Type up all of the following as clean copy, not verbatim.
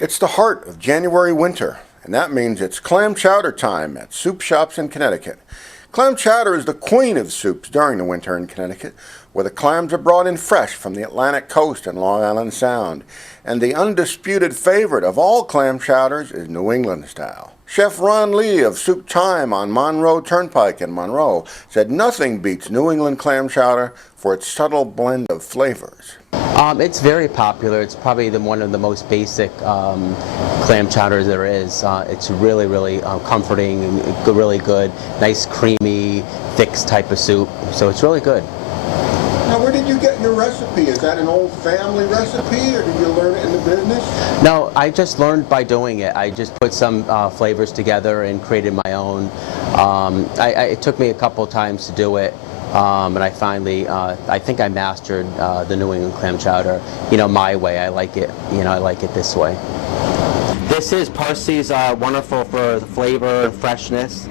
It's the heart of January winter, and that means it's clam chowder time at soup shops in Connecticut. Clam chowder is the queen of soups during the winter in Connecticut, where the clams are brought in fresh from the Atlantic coast and Long Island Sound. And the undisputed favorite of all clam chowders is New England style. Chef Ron Lee of Soup Time on Monroe Turnpike in Monroe said nothing beats New England clam chowder for its subtle blend of flavors. It's very popular. It's probably one of the most basic clam chowders there is. It's really comforting and really good. Nice, creamy, thick type of soup. So it's really good. Now, where did you get your recipe? Is that an old family recipe, or did you learn it in the business? No, I just learned by doing it. I just put some flavors together and created my own. It took me a couple times to do it. And I finally, I think I mastered the New England clam chowder, my way. I like it, I like it this way. This is parsley's wonderful for the flavor and freshness.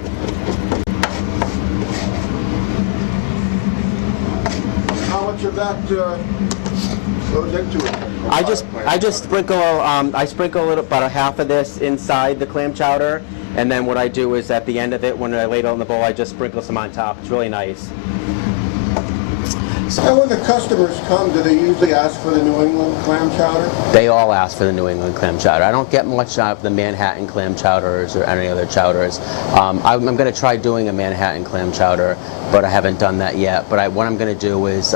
How much of that goes into it? I just sprinkle, I sprinkle a little, about a half of this inside the clam chowder, and then what I do is at the end of it, when I lay it on the bowl, I just sprinkle some on top. It's really nice. So when the customers come, do they usually ask for the New England clam chowder? They all ask for the New England clam chowder. I don't get much out of the Manhattan clam chowders or any other chowders. I'm going to try doing a Manhattan clam chowder, but I haven't done that yet. But what I'm going to do is,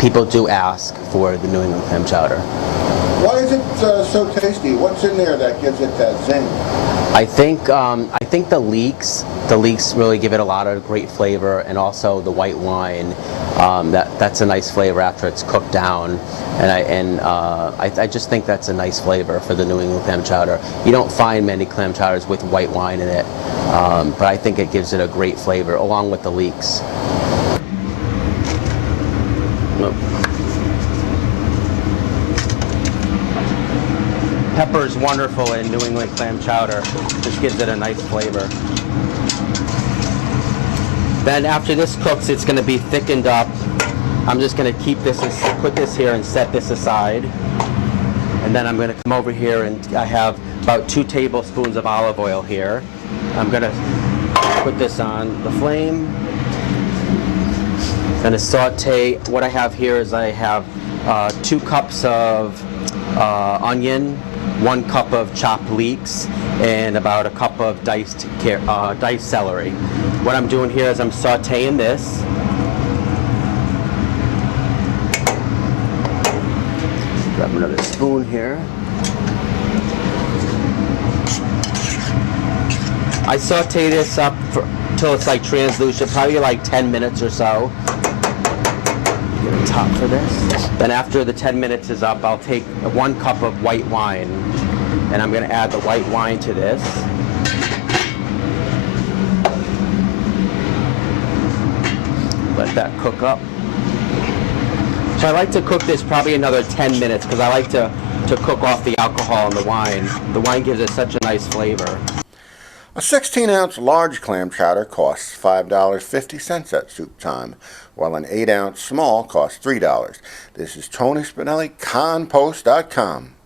people do ask for the New England clam chowder. Why is it so tasty? What's in there that gives it that zing? I think the leeks really give it a lot of great flavor, and also the white wine. That's a nice flavor after it's cooked down, and I just think that's a nice flavor for the New England clam chowder. You don't find many clam chowders with white wine in it, but I think it gives it a great flavor along with the leeks. Pepper is wonderful in New England clam chowder. Just gives it a nice flavor. Then after this cooks, it's going to be thickened up. I'm just going to keep this, put this here and set this aside. And then I'm going to come over here, and I have about 2 tablespoons of olive oil here. I'm going to put this on the flame. I'm going to saute. What I have here is I have 2 cups of onion, 1 cup of chopped leeks, and about a cup of diced celery. What I'm doing here is I'm sauteing this. Grab another spoon here. I saute this up until it's like translucent, probably like 10 minutes or so. Get a top for this. Then after the 10 minutes is up, I'll take 1 cup of white wine, and I'm going to add the white wine to this. Let that cook up. So I like to cook this probably another 10 minutes because I like to cook off the alcohol in the wine. The wine gives it such a nice flavor. A 16-ounce large clam chowder costs $5.50 at Soup Time, while an 8-ounce small costs $3. This is Tony Spinelli, ConPost.com.